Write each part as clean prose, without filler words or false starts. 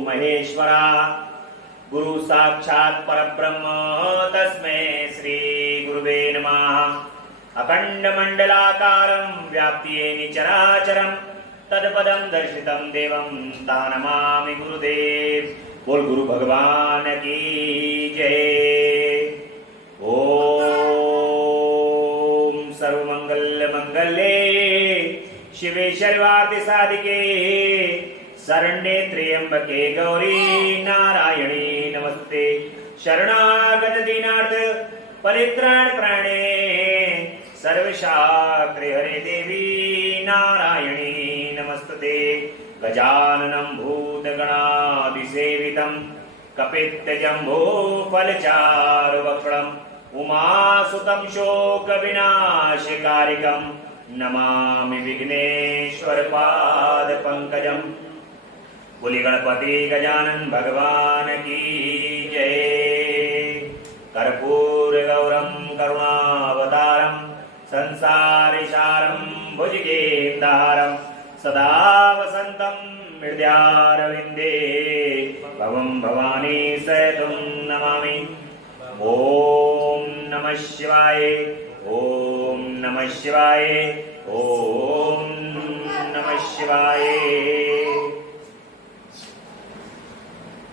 महेश्वरा गुरु साक्षात् परब्रह्म तस्मै श्री गुरुवे नमः। अखंड मंडलाकारं व्याप्त्येन चराचरं तत्पदं दर्शितं देवं तानमामि गुरुदेव। बोल गुरु भगवान की जय। ओम सर्वमंगल मंगले शिवे सर्वार्थ साधिके शरण्ये त्र्यंबके गौरी नारायणी नमस्ते। शरणागत दीनार्थ परित्राण प्राणे सर्वशास्त्र हरे देवी नारायणी नमस्ते। गजाननं भूतगणादिसेवितं कपित्थजम्बूफलचारुभक्षणम् उमासुतं शोकविनाशकारिकं नमामि विघ्नेश्वरपादपङ्कजम्। बोली गणपति गजानन भगवान की जय। कर्पूरगौरं करुणावतारं संसारसारं भुजगेन्द्रहारं सदा वसन्तं हृदयारविन्दे भवं भवानी सहितं नमामि। ओम नमः शिवाय ओम नमः शिवाय ओम नमः शिवाय।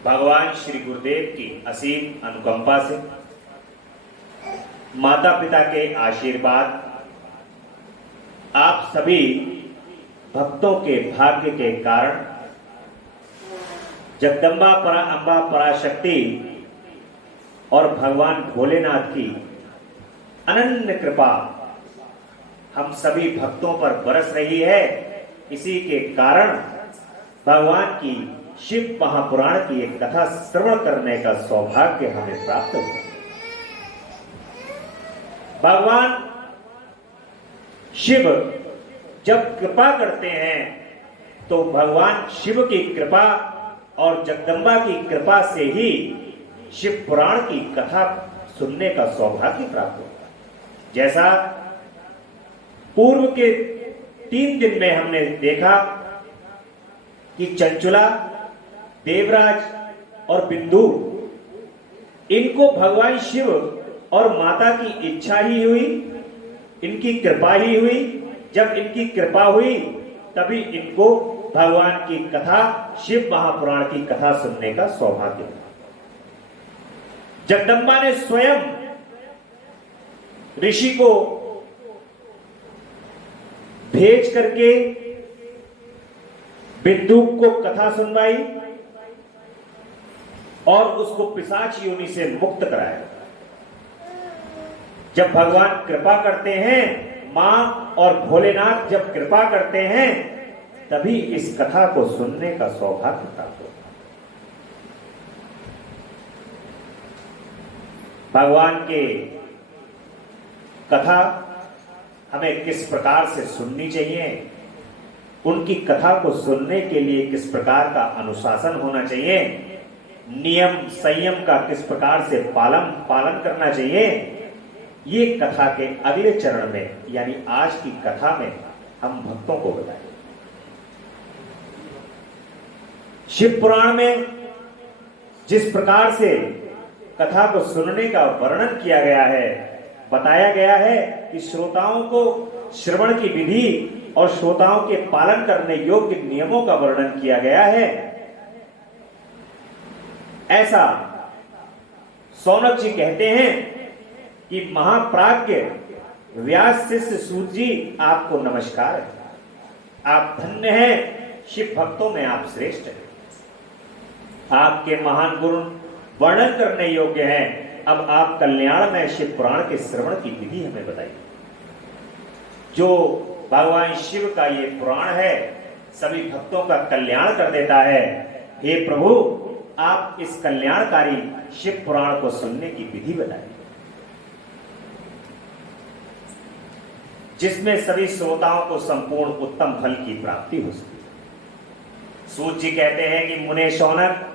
भगवान श्री गुरुदेव की असीम अनुकंपा से माता पिता के आशीर्वाद आप सभी भक्तों के भाग्य के कारण जगदम्बा परा अम्बा पराशक्ति और भगवान भोलेनाथ की अनन्य कृपा हम सभी भक्तों पर बरस रही है। इसी के कारण भगवान की शिव महापुराण की एक कथा श्रवण करने का सौभाग्य हमें प्राप्त हुआ। भगवान शिव जब कृपा करते हैं तो भगवान शिव की कृपा और जगदम्बा की कृपा से ही शिव पुराण की कथा सुनने का सौभाग्य प्राप्त होता है। जैसा पूर्व के 3 दिन में हमने देखा कि चंचुला, देवराज और बिंदु, इनको भगवान शिव और माता की इच्छा ही हुई, इनकी कृपा ही हुई। जब इनकी कृपा हुई तभी इनको भगवान की कथा, शिव महापुराण की कथा सुनने का सौभाग्य हुआ। जगदम्बा ने स्वयं ऋषि को भेज करके बिंदु को कथा सुनवाई और उसको पिशाच योनि से मुक्त कराया। जब भगवान कृपा करते हैं, मां और भोलेनाथ जब कृपा करते हैं, तभी इस कथा को सुनने का सौभाग्य प्राप्त होता है। भगवान के कथा हमें किस प्रकार से सुननी चाहिए, उनकी कथा को सुनने के लिए किस प्रकार का अनुशासन होना चाहिए, नियम संयम का किस प्रकार से पालन करना चाहिए, ये कथा के अगले चरण में यानी आज की कथा में हम भक्तों को बताएंगे। शिव पुराण में जिस प्रकार से कथा को सुनने का वर्णन किया गया है, बताया गया है कि श्रोताओं को श्रवण की विधि और श्रोताओं के पालन करने योग्य नियमों का वर्णन किया गया है। ऐसा सौनक जी कहते हैं कि महाप्राज्ञ व्यास शिष्य सूत जी आपको नमस्कार है। आप धन्य हैं, शिव भक्तों में आप श्रेष्ठ हैं। आपके महान गुण वर्णन करने योग्य हैं। अब आप कल्याणमय शिव पुराण के श्रवण की विधि हमें बताइए। जो भगवान शिव का ये पुराण है, सभी भक्तों का कल्याण कर देता है। हे प्रभु, आप इस कल्याणकारी शिव पुराण को सुनने की विधि बताइए, जिसमें सभी श्रोताओं को संपूर्ण उत्तम फल की प्राप्ति हो सके। सूत जी कहते हैं कि मुने शौनक,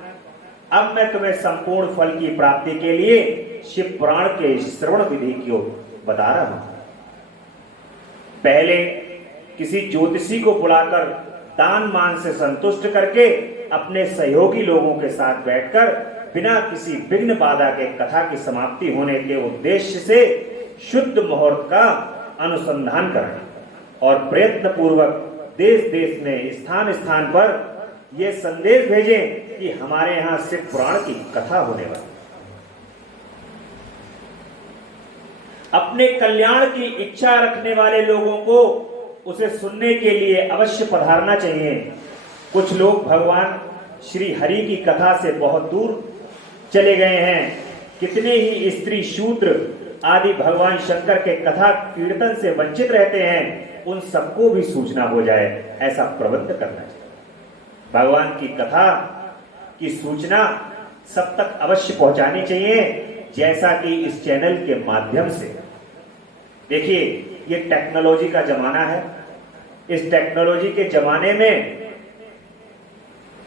अब मैं तुम्हें संपूर्ण फल की प्राप्ति के लिए शिव पुराण के श्रवण विधि को बता रहा हूं। पहले किसी ज्योतिषी को बुलाकर दान मान से संतुष्ट करके अपने सहयोगी लोगों के साथ बैठकर बिना किसी विघ्न बाधा के कथा की समाप्ति होने के उद्देश्य से शुद्ध मुहूर्त का अनुसंधान करें और प्रयत्न पूर्वक देश देश में स्थान स्थान पर यह संदेश भेजें कि हमारे यहां शिव पुराण की कथा होने वाली। अपने कल्याण की इच्छा रखने वाले लोगों को उसे सुनने के लिए अवश्य पधारना चाहिए। कुछ लोग भगवान श्री हरि की कथा से बहुत दूर चले गए हैं। कितने ही स्त्री शूद्र आदि भगवान शंकर के कथा कीर्तन से वंचित रहते हैं, उन सबको भी सूचना हो जाए, ऐसा प्रबंध करना चाहिए। भगवान की कथा की सूचना सब तक अवश्य पहुंचानी चाहिए, जैसा कि इस चैनल के माध्यम से। देखिए, ये टेक्नोलॉजी का जमाना है। इस टेक्नोलॉजी के जमाने में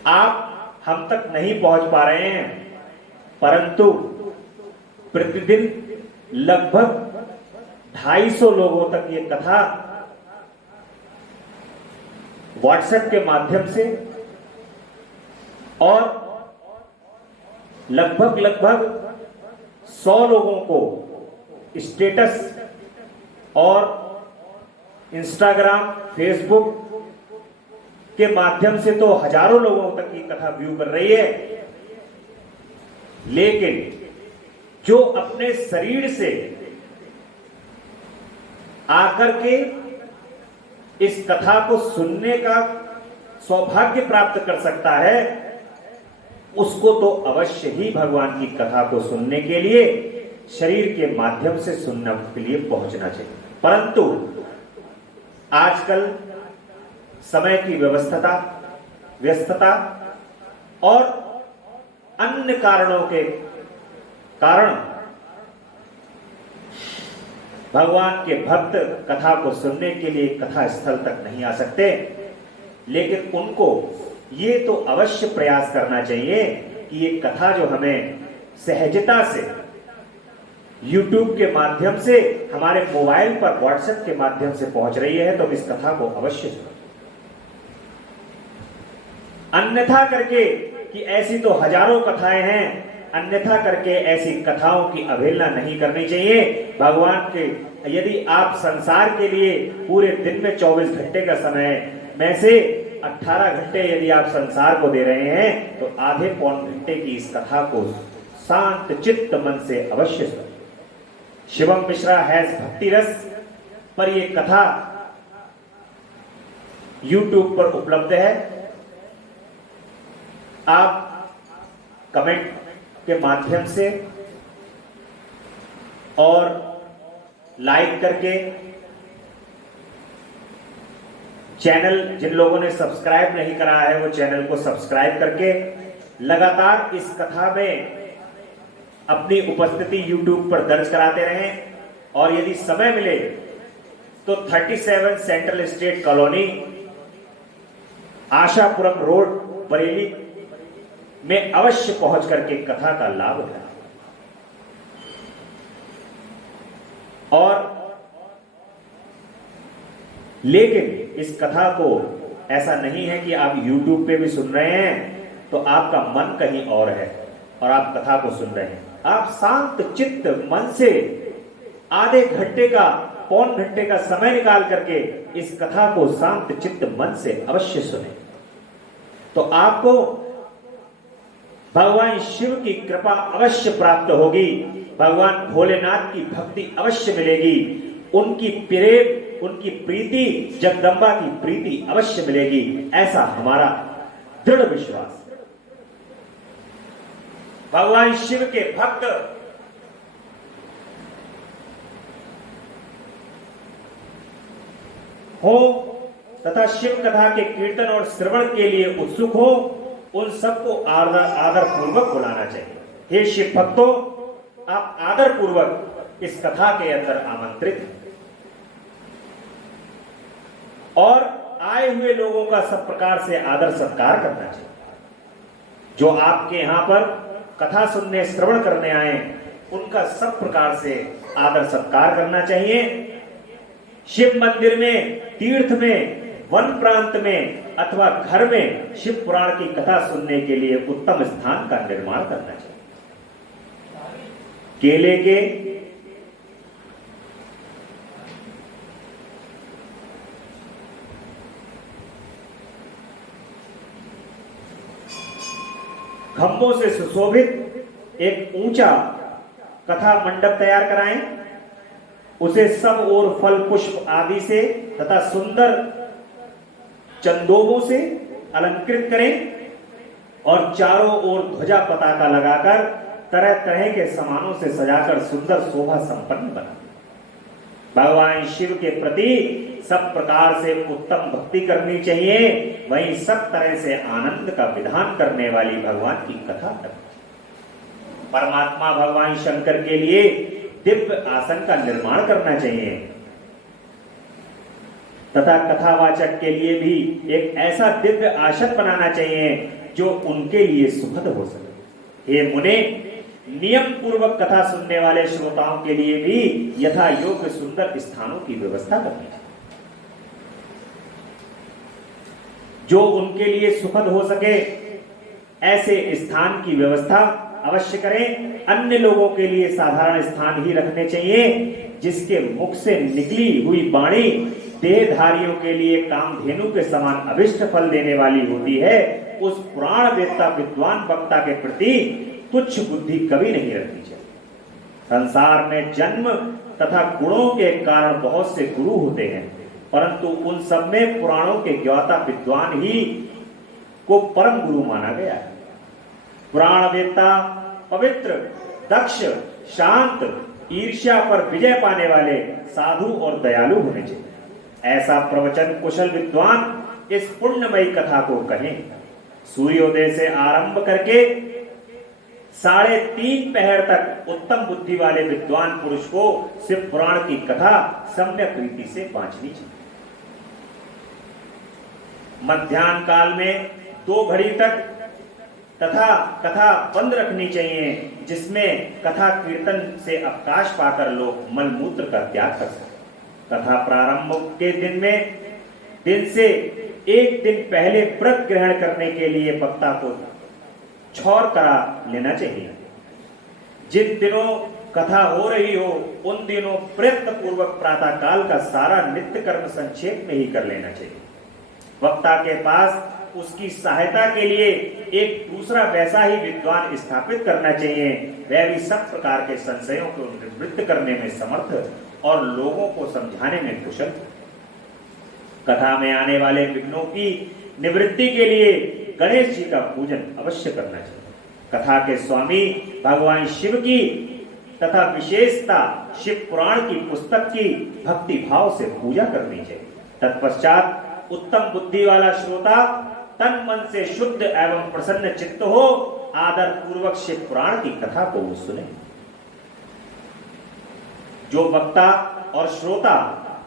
आप हम तक नहीं पहुंच पा रहे हैं, परंतु प्रतिदिन लगभग 250 लोगों तक ये कथा व्हाट्सएप के माध्यम से और लगभग 100 लोगों को स्टेटस और इंस्टाग्राम, फेसबुक के माध्यम से तो हजारों लोगों तक ये कथा व्यू कर रही है। लेकिन जो अपने शरीर से आकर के इस कथा को सुनने का सौभाग्य प्राप्त कर सकता है, उसको तो अवश्य ही भगवान की कथा को सुनने के लिए शरीर के माध्यम से सुनने के लिए पहुंचना चाहिए। परंतु आजकल समय की व्यस्तता और अन्य कारणों के कारण भगवान के भक्त कथा को सुनने के लिए कथा स्थल तक नहीं आ सकते। लेकिन उनको ये तो अवश्य प्रयास करना चाहिए कि ये कथा जो हमें सहजता से YouTube के माध्यम से हमारे मोबाइल पर व्हाट्सएप के माध्यम से पहुंच रही है, तो इस कथा को अवश्य सुनो। अन्यथा करके कि ऐसी तो हजारों कथाएं हैं, अन्यथा करके ऐसी कथाओं की अवहेलना नहीं करनी चाहिए। भगवान के यदि आप संसार के लिए पूरे दिन में 24 घंटे का समय में से 18 घंटे यदि आप संसार को दे रहे हैं, तो आधे पौन घंटे की इस कथा को शांत चित्त मन से अवश्य सुनो। शिवम मिश्रा हैज भक्ति रस पर यह कथा YouTube पर उपलब्ध है। आप कमेंट के माध्यम से और लाइक करके, चैनल जिन लोगों ने सब्सक्राइब नहीं करा है वो चैनल को सब्सक्राइब करके लगातार इस कथा में अपनी उपस्थिति YouTube पर दर्ज कराते रहें। और यदि समय मिले तो 37 central state colony, Ashapuram road, Bareilly में अवश्य पहुंच करके कथा का लाभ उठाएं। और लेकिन इस कथा को ऐसा नहीं है कि आप YouTube पे भी सुन रहे हैं तो आपका मन कहीं और है और आप कथा को सुन रहे हैं। आप शांत चित्त मन से आधे घंटे का, पौन घंटे का समय निकाल करके इस कथा को शांत चित्त मन से अवश्य सुने, तो आपको भगवान शिव की कृपा अवश्य प्राप्त होगी। भगवान भोलेनाथ की भक्ति अवश्य मिलेगी। उनकी प्रेम, उनकी प्रीति, जगदम्बा की प्रीति अवश्य मिलेगी, ऐसा हमारा दृढ़ विश्वास। भगवान शिव के भक्त हो तथा शिव कथा के कीर्तन और श्रवण के लिए उत्सुक हो, उन सबको आदर पूर्वक बुलाना चाहिए। हे शिव भक्तों, आप आदर पूर्वक इस कथा के अंदर आमंत्रित हैं और आए हुए लोगों का सब प्रकार से आदर सत्कार करना चाहिए। जो आपके यहां पर कथा सुनने, श्रवण करने आए, उनका सब प्रकार से आदर सत्कार करना चाहिए। शिव मंदिर में, तीर्थ में, वन प्रांत में अथवा घर में शिव पुराण की कथा सुनने के लिए उत्तम स्थान का निर्माण करना चाहिए। केले के खंभों से सुशोभित एक ऊंचा कथा मंडप तैयार कराएं, उसे सब ओर फल पुष्प आदि से तथा सुंदर चंदोबों से अलंकृत करें और चारों ओर ध्वजा पताका लगाकर तरह तरह के सामानों से सजाकर सुंदर शोभा संपन्न बनाएं। भगवान शिव के प्रति सब प्रकार से उत्तम भक्ति करनी चाहिए, वहीं सब तरह से आनंद का विधान करने वाली भगवान की कथा करनी। परमात्मा भगवान शंकर के लिए दिव्य आसन का निर्माण करना चाहिए तथा कथावाचक के लिए भी एक ऐसा दिव्य आसन बनाना चाहिए जो उनके लिए सुखद हो सके। हे मुने, नियम पूर्वक कथा सुनने वाले श्रोताओं के लिए भी यथा योग्य सुंदर स्थानों की व्यवस्था करनी चाहिए जो उनके लिए सुखद हो सके। ऐसे स्थान की व्यवस्था अवश्य करें। अन्य लोगों के लिए साधारण स्थान ही रखने चाहिए। जिसके मुख से निकली हुई वाणी देहधारियों के लिए कामधेनु के समान अभिष्ट फल देने वाली होती है, उस पुराण वेत्ता विद्वान वक्ता के प्रति तुच्छ बुद्धि कभी नहीं रखनी चाहिए। संसार में जन्म तथा गुणों के कारण बहुत से गुरु होते हैं, परंतु उन सब में पुराणों के ज्ञाता विद्वान ही को परम गुरु माना गया है। पुराण वेत्ता पवित्र, दक्ष, शांत, ईर्ष्या पर विजय पाने वाले साधु और दयालु होने चाहिए। ऐसा प्रवचन कुशल विद्वान इस पुण्यमयी कथा को कहें। सूर्योदय से आरंभ करके 3:30 पहर तक उत्तम बुद्धि वाले विद्वान पुरुष को शिव पुराण की कथा सम्यक रीति से वांचनी चाहिए। मध्याह्न काल में 2 घड़ी तक तथा कथा बंद रखनी चाहिए, जिसमें कथा कीर्तन से अवकाश पाकर लोग मलमूत्र का त्याग कर सकें। कथा प्रारंभ के दिन से 1 दिन पहले व्रत ग्रहण करने के लिए वक्ता को छौर करा लेना चाहिए। जिन दिनों कथा हो रही हो उन दिनों प्रयत्न पूर्वक प्रातः काल का सारा नित्य कर्म संक्षेप में ही कर लेना चाहिए। वक्ता के पास उसकी सहायता के लिए एक दूसरा वैसा ही विद्वान स्थापित करना चाहिए, वह भी सब प्रकार के संशयों को निवृत्त करने में समर्थ और लोगों को समझाने में कुशल। कथा में आने वाले विघ्नों की निवृत्ति के लिए गणेश जी का पूजन अवश्य करना चाहिए। कथा के स्वामी भगवान शिव की तथा विशेषता शिव पुराण की पुस्तक की भक्ति भाव से पूजा करनी चाहिए। तत्पश्चात उत्तम बुद्धि वाला श्रोता तन मन से शुद्ध एवं प्रसन्न चित्त हो आदर पूर्वक शिव पुराण की कथा को सुने। जो वक्ता और श्रोता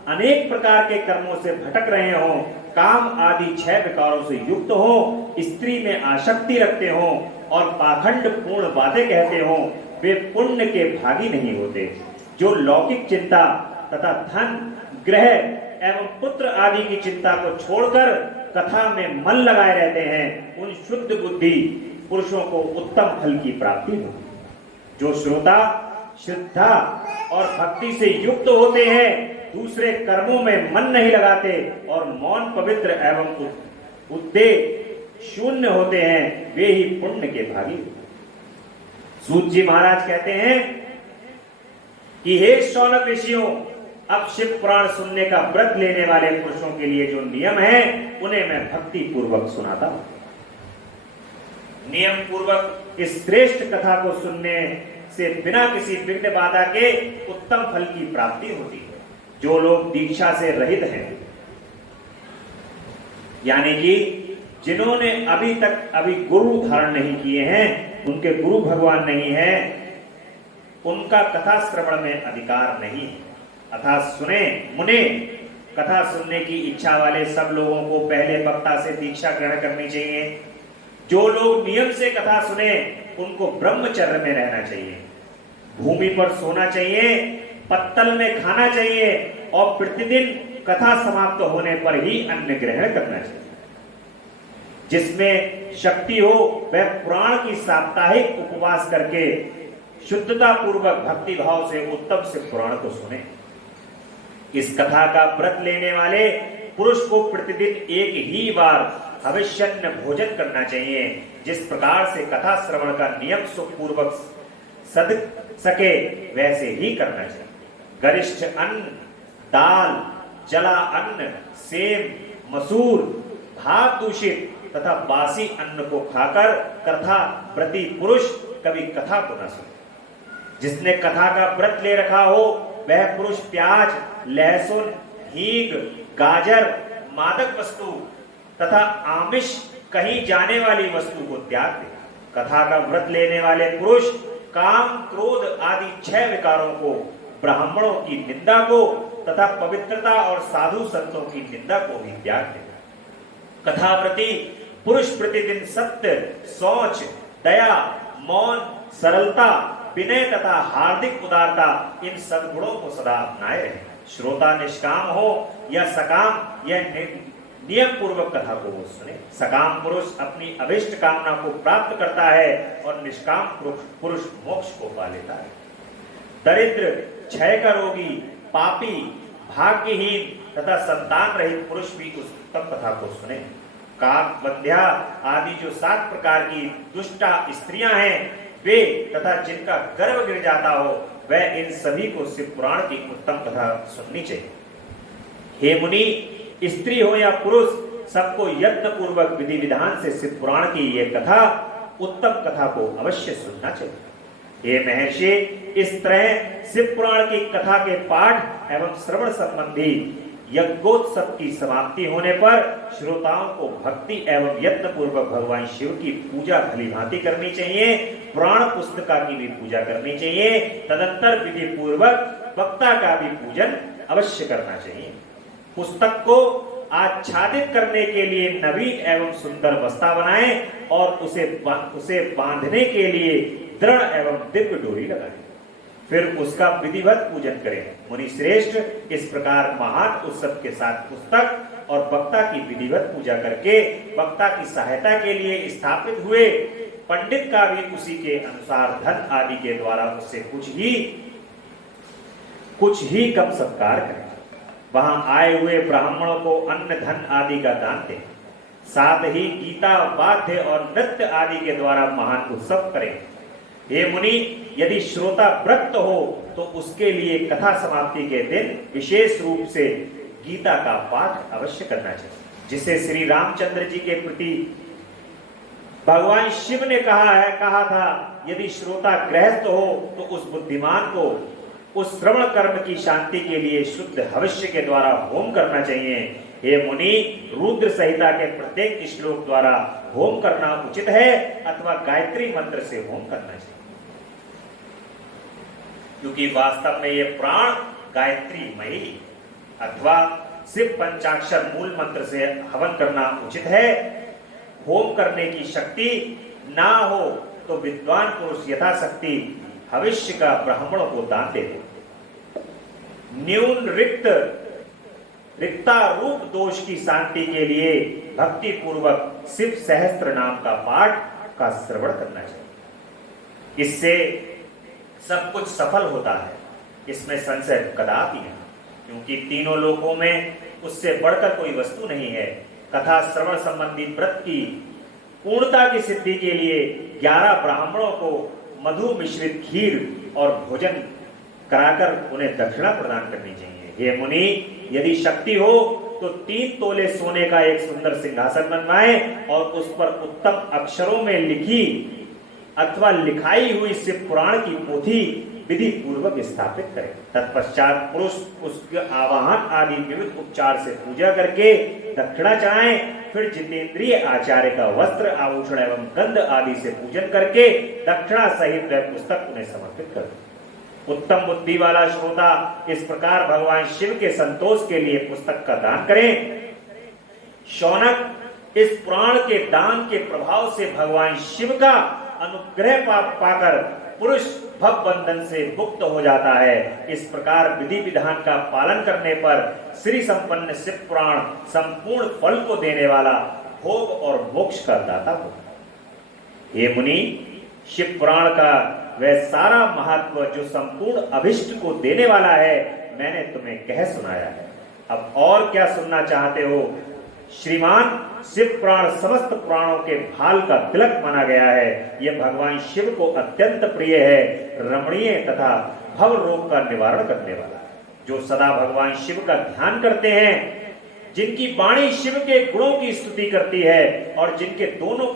अनेक प्रकार के कर्मों से भटक रहे हों, काम आदि 6 विकारों से युक्त हो, स्त्री में आसक्ति रखते हों और पाखंड पूर्ण बातें कहते हों, वे पुण्य के भागी नहीं होते। जो लौकिक चिंता तथा धन, ग्रह एवं पुत्र आदि की चिंता को छोड़कर कथा में मन लगाए रहते हैं, उन शुद्ध बुद्धि पुरुषों को उत्तम फल की प्राप्ति होती। जो श्रोता श्रद्धा और भक्ति से युक्त होते हैं, दूसरे कर्मों में मन नहीं लगाते और मौन पवित्र एवं उद्देश्य शून्य होते हैं, वे ही पुण्य के भागी। सूत जी महाराज कहते हैं कि हे शौनक ऋषियों, अब शिव पुराण सुनने का व्रत लेने वाले पुरुषों के लिए जो नियम है उन्हें मैं भक्ति पूर्वक सुनाता हूं। नियम पूर्वक इस श्रेष्ठ कथा को सुनने से बिना किसी विघ्न बाधा के उत्तम फल की प्राप्ति होती है। जो लोग दीक्षा से रहित हैं, यानी कि जिन्होंने अभी गुरु धारण नहीं किए हैं, उनके गुरु भगवान नहीं है, उनका कथा श्रवण में अधिकार नहीं है। अर्थात सुने मुने, कथा सुनने की इच्छा वाले सब लोगों को पहले वक्ता से दीक्षा ग्रहण करनी चाहिए। जो लोग नियम से कथा सुने उनको ब्रह्मचर्य में रहना चाहिए, भूमि पर सोना चाहिए, पत्तल में खाना चाहिए और प्रतिदिन कथा समाप्त होने पर ही अन्न ग्रहण करना चाहिए। जिसमें शक्ति हो वह पुराण की साप्ताहिक उपवास करके शुद्धता पूर्वक भक्ति भाव से उत्तम से पुराण को सुने। इस कथा का व्रत लेने वाले पुरुष को प्रतिदिन एक ही बार हविष्यन्न भोजन करना चाहिए। जिस प्रकार से कथा श्रवण का नियम सुखपूर्वक सद सके वैसे ही करना चाहिए। गरिष्ठ अन्न, दाल, जला अन्न, सेम, मसूर, भात दूषित तथा बासी अन्न को खाकर कथा व्रती पुरुष कभी कथा को न सुने। जिसने कथा का व्रत ले रखा हो वह पुरुष प्याज, लहसुन, हींग, गाजर, मादक वस्तु तथा आमिष कहीं जाने वाली वस्तु को त्याग दे। कथा का व्रत लेने वाले पुरुष काम, क्रोध आदि 6 विकारों को, ब्राह्मणों की निंदा को तथा पवित्रता और साधु संतों की निंदा को भी त्याग दे। कथाव्रती पुरुष प्रतिदिन सत्य, शौच, दया, मौन, सरलता, विनय तथा हार्दिक उदारता इन सब गुणों को सदा अपनाए रहे। श्रोता निष्काम हो या सकाम यह नियम पूर्वक कथा को वो सुने। सकाम पुरुष अपनी अभिष्ट कामना को प्राप्त करता है और निष्काम पुरुष मोक्ष को पा लेता है। दरिद्र, क्षय का रोगी, पापी, भाग्यहीन तथा संतान रहित पुरुष भी उस उत्तम कथा को सुने। काक, बंध्या आदि जो 7 प्रकार की दुष्टा स्त्रियां हैं वे तथा जिनका गर्भ गिर जाता हो वह इन सभी को शिव पुराण की उत्तम कथा सुननी चाहिए। हे मुनि, स्त्री हो या पुरुष सबको यत्न पूर्वक विधि विधान से शिव पुराण की यह कथा, उत्तम कथा को अवश्य सुनना चाहिए। हे महर्षि, इस तरह शिव पुराण की कथा के पाठ एवं श्रवण संबंधी यज्ञोत्सव की समाप्ति होने पर श्रोताओं को भक्ति एवं यत्न पूर्वक भगवान शिव की पूजा भली भांति करनी चाहिए। पुराण पुस्तिका की भी पूजा करनी चाहिए। तदंतर विधि पूर्वक वक्ता का भी पूजन अवश्य करना चाहिए। पुस्तक को आच्छादित करने के लिए नवीन एवं सुंदर बस्ता बनाएं और उसे बांधने के लिए दृढ़ एवं दिव्य डोरी लगाएं, फिर उसका विधिवत पूजन करें। मुनि श्रेष्ठ, इस प्रकार महान उत्सव के साथ पुस्तक और वक्ता की विधिवत पूजा करके वक्ता की सहायता के लिए स्थापित हुए पंडित का भी उसी के अनुसार धन आदि के द्वारा उससे कुछ ही कम सत्कार करें। वहां आए हुए ब्राह्मणों को अन्न, धन आदि का दान दें। साथ ही गीता, वाद्य और नृत्य आदि के द्वारा महान उत्सव करें। हे मुनि, यदि श्रोता व्रत हो तो उसके लिए कथा समाप्ति के दिन विशेष रूप से गीता का पाठ अवश्य करना चाहिए, जिसे श्री रामचंद्र जी के प्रति भगवान शिव ने कहा था, यदि श्रोता गृहस्थ हो तो उस बुद्धिमान को उस श्रवण कर्म की शांति के लिए शुद्ध हविष्य के द्वारा होम करना चाहिए। हे मुनि, रुद्र संहिता के प्रत्येक श्लोक द्वारा होम करना उचित है अथवा गायत्री मंत्र से होम करना चाहिए, क्योंकि वास्तव में ये प्राण गायत्री मई अथवा शिव पंचाक्षर मूल मंत्र से हवन करना उचित है। होम करने की शक्ति ना हो तो विद्वान पुरुष यथाशक्ति भविष्य का ब्राह्मणों को दान दे दे। न्यून रिक्ता रूप दोष की शांति के लिए भक्ति पूर्वक शिव सहस्त्र नाम का पाठ का श्रवण करना चाहिए। इससे सब कुछ सफल होता है, इसमें संशय कदापि नहीं, क्योंकि तीनों लोकों में उससे बढ़कर कोई वस्तु नहीं है। कथा श्रवण संबंधी व्रत की पूर्णता की सिद्धि के लिए 11 ब्राह्मणों को मधु मिश्रित खीर और भोजन कराकर उन्हें दक्षिणा प्रदान करनी चाहिए। हे मुनि, यदि शक्ति हो तो 3 तोले सोने का एक सुंदर सिंहासन बनवाएं और उस पर उत्तम अक्षरों में लिखी अथवा लिखाई हुई शिव पुराण की पोथी विधि पूर्वक स्थापित करें। तत्पश्चात पुरुष उसके आवाहन आदि विविध उपचार से पूजा करके दक्षिणा चढ़ाएं। फिर जितेंद्रिय आचार्य का वस्त्र, आभूषण एवं गंध आदि से पूजन करके दक्षिणा सहित वह पुस्तक उन्हें समर्पित करें। उत्तम बुद्धि वाला श्रोता इस प्रकार भगवान शिव के संतोष के लिए पुस्तक का दान करें। शौनक, इस पुराण के दान के प्रभाव से भगवान शिव का अनुग्रह पाकर पुरुष भव बंधन से मुक्त हो जाता है। इस प्रकार विधि विधान का पालन करने पर श्री संपन्न शिव पुराण संपूर्ण फल को देने वाला भोग और मोक्ष का दाता होता है। हे मुनि, शिव पुराण का वह सारा महत्व जो संपूर्ण अभिष्ट को देने वाला है मैंने तुम्हें कह सुनाया है। अब और क्या सुनना चाहते हो? श्रीमान, शिव पुराण समस्त पुराणों के भाल का तिलक माना गया है। यह भगवान शिव को अत्यंत प्रिय है, रमणीय तथा भव रोग का निवारण करने वाला है। जो सदा भगवान शिव का ध्यान करते हैं, जिनकी वाणी शिव के गुणों की स्तुति करती है और जिनके दोनों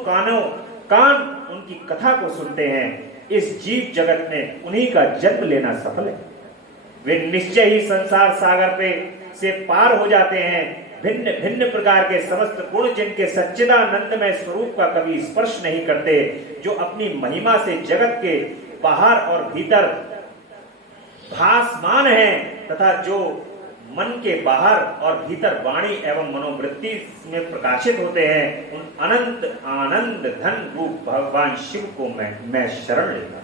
कान उनकी कथा को सुनते हैं, इस जीव जगत में उन्हीं का जन्म लेना सफल है। वे निश्चय ही संसार सागर पे से पार हो जाते हैं। भिन्न भिन्न प्रकार के समस्त गुण जिनके सच्चिदानंदमय स्वरूप का कभी स्पर्श नहीं करते, जो अपनी महिमा से जगत के बाहर और भीतर भासमान हैं तथा जो मन के बाहर और भीतर वाणी एवं मनोवृत्ति में प्रकाशित होते हैं, उन अनंत आनंद धन रूप भगवान शिव को मैं शरण लेता हूं।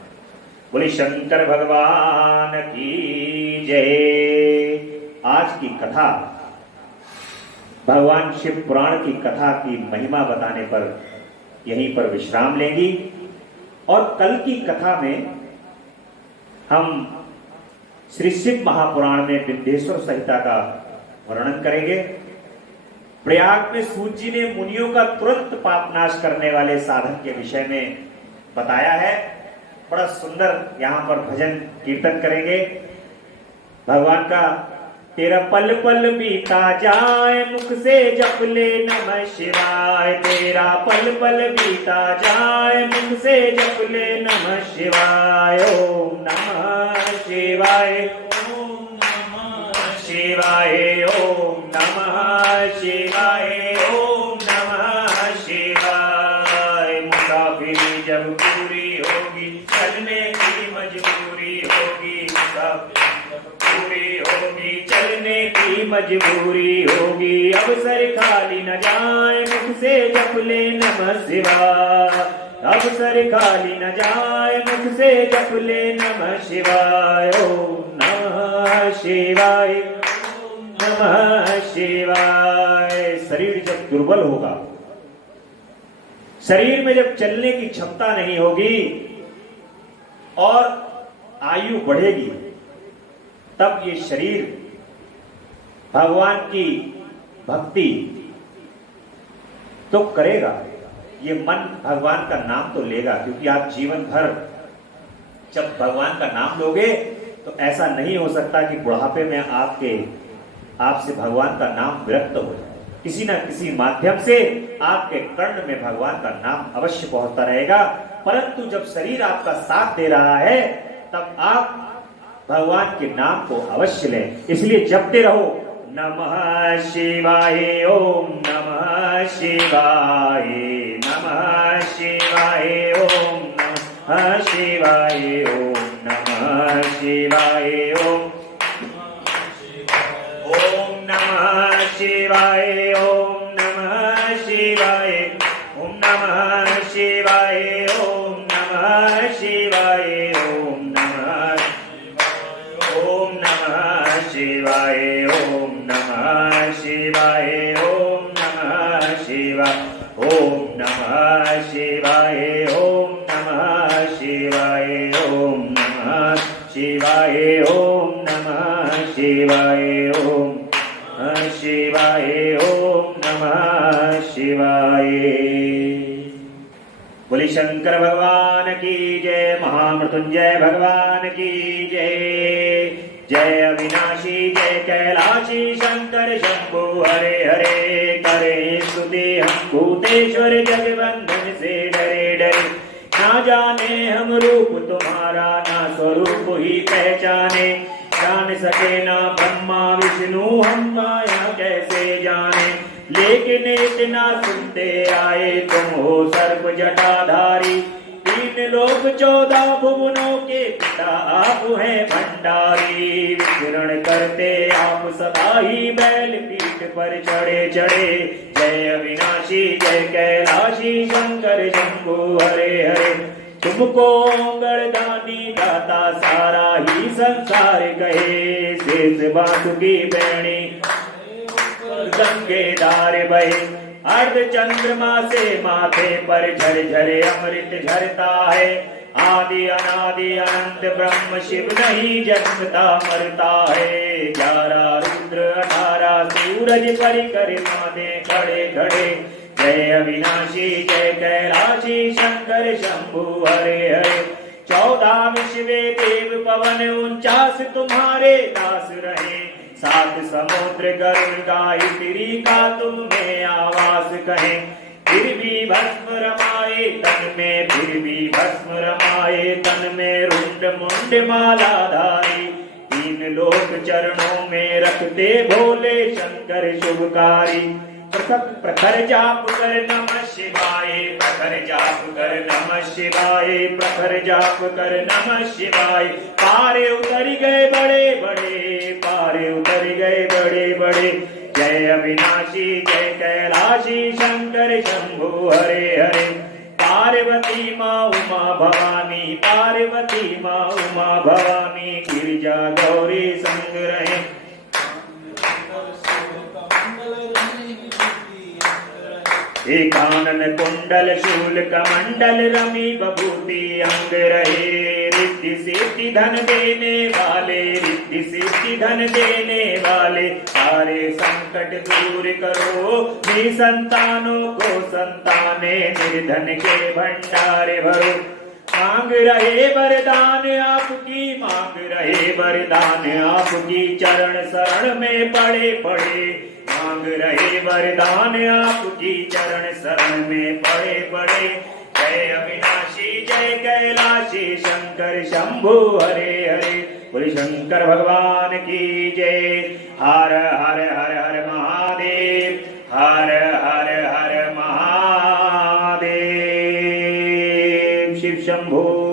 बोले शंकर भगवान की जय। आज की कथा, भगवान शिव पुराण की कथा की महिमा बताने पर यहीं पर विश्राम लेंगी और कल की कथा में हम श्री शिव महापुराण में विंध्येश्वर संहिता का वर्णन करेंगे। प्रयाग में सूत जी ने मुनियों का तुरंत पाप नाश करने वाले साधन के विषय में बताया है। बड़ा सुंदर यहाँ पर भजन कीर्तन करेंगे। भगवान का तेरा पल पल बीता जाए, मुख से जप ले नमः शिवाय। तेरा पल पल बीता जाए, मुख से जप ले नमः शिवाय। ओम नमः शिवाय, ओम नमः शिवाय, ओम नमः शिवाय, ओम नमः शिवाय। मुसाफिरी जब पूरी होगी, चलने की मजबूरी होगी। पूरी होगी, चलने की मजबूरी होगी। अवसर खाली न जाए, मुख से जप ले नमः शिवाय। अवसर खाली न जाए, मुख से जप ले नमः शिवाय। ओम नमः शिवाय, ओम नमः शिवाय। शरीर जब दुर्बल होगा, शरीर में जब चलने की क्षमता नहीं होगी और आयु बढ़ेगी, तब ये शरीर भगवान की भक्ति तो करेगा, ये मन भगवान का नाम तो लेगा। क्योंकि आप जीवन भर जब भगवान का नाम लोगे तो ऐसा नहीं हो सकता कि बुढ़ापे में आपसे भगवान का नाम विरक्त हो जाए। किसी न किसी माध्यम से आपके कर्ण में भगवान का नाम अवश्य पहुंचता रहेगा। परंतु जब शरीर आपका साथ दे रहा है, तब आप भगवान के नाम को अवश्य लें। इसलिए जपते रहो नमः शिवाय, ओम नमः शिवाय, नमः शिवाय, ओम नमः शिवाय, ओम नमः शिवाय, ओम नमः शिवाय, ओम नमः शिवाय, ओम नमः शिवाय, ओम नमः शिवाय, ओम नमः शिवाय, ओम नमः शिवाय, ओम नमः शिवाय, ओम नमः शिवाय, ओम नमः शिवाय, ओम नमः शिवाय, ओम नमः शिवाय, ओम नमः शिवाय, ओम नमः शिवाय। बोली शंकर भगवान की जय, महामृत्युंजय भगवान की जय। जय अविनाशी जय कैलाशी शंकर शंभु हरे हरे। करे स्तुति हम भूतेश्वर जगबंधन से डरे डरे। ना जाने हम रूप तुम्हारा, ना स्वरूप ही पहचाने। जान सके ना ब्रह्मा विष्णु, हम माया कैसे जाने। लेकिन इतना सुनते आए, तुम हो सर्प जटाधारी। 3 लोक 14 भुवनों के पिता आप हैं भंडारी। विचरण करते आप सदा ही बैल पीठ पर चढ़े चढ़े। जय अविनाशी जय कैलाशी शंकर शंभु हरे हरे। तुमको गणदानी दाता सारा ही संसार कहे। शेष बासुकी बैणी गंगे धार बहे। अर्ध चंद्रमा से माथे पर झरझर अमृत झरता है। आदि अनादि अनंत ब्रह्म शिव नहीं जन्मता मरता है। 11 रुद्र 18 सूरज परिक्रमा में खड़े खड़े। जय अविनाशी जय कैलाशी शंकर शंभु हरे हरे। 14 विश्वे देव पवन 49 तुम्हारे दास रहे। 7 समुद्र गरुड़ गायत्री का तुम्हें आवास कहे। फिर भी भस्म रमाए तन में, फिर भी भस्म रमाए तन में। रुंड मुंड मालाधारी 3 लोक चरणों में रखते भोले शंकर शुभकारी। प्रखर जाप कर नमः शिवाय, प्रखर जाप कर नमः शिवाय, प्रखर जाप कर नमः शिवाय। पारे उतर गए बड़े बड़े, पारे उतर गए बड़े बड़े। जय अविनाशी जय कैलाशी शंकर शंभु हरे हरे। पार्वती माँ उमा भवानी, पार्वती माँ उमा भवानी। गिरिजा गौरी संग रहे। एकानन कुंडल शूल कमंडल रवि बभूति अंग रहे। रिद्धि सिद्धि धन देने वाले, रिद्धि सिद्धि धन देने वाले। सारे संकट दूर करो भी संतानों को संताने। निर्धन के भंडारे भरो। मांग रहे वरदान आपकी, मांग रहे वरदान आपकी। चरण शरण में पड़े पड़े। मांग रहे वरदान आपकी, चरण शरण में पड़े पड़े। जय अविनाशी जय कैलाशी शंकर शंभु हरे हरे। बोले शंकर भगवान की जय। हर हर हर हर महादेव, हर हर हर महादेव। शिव शंभु।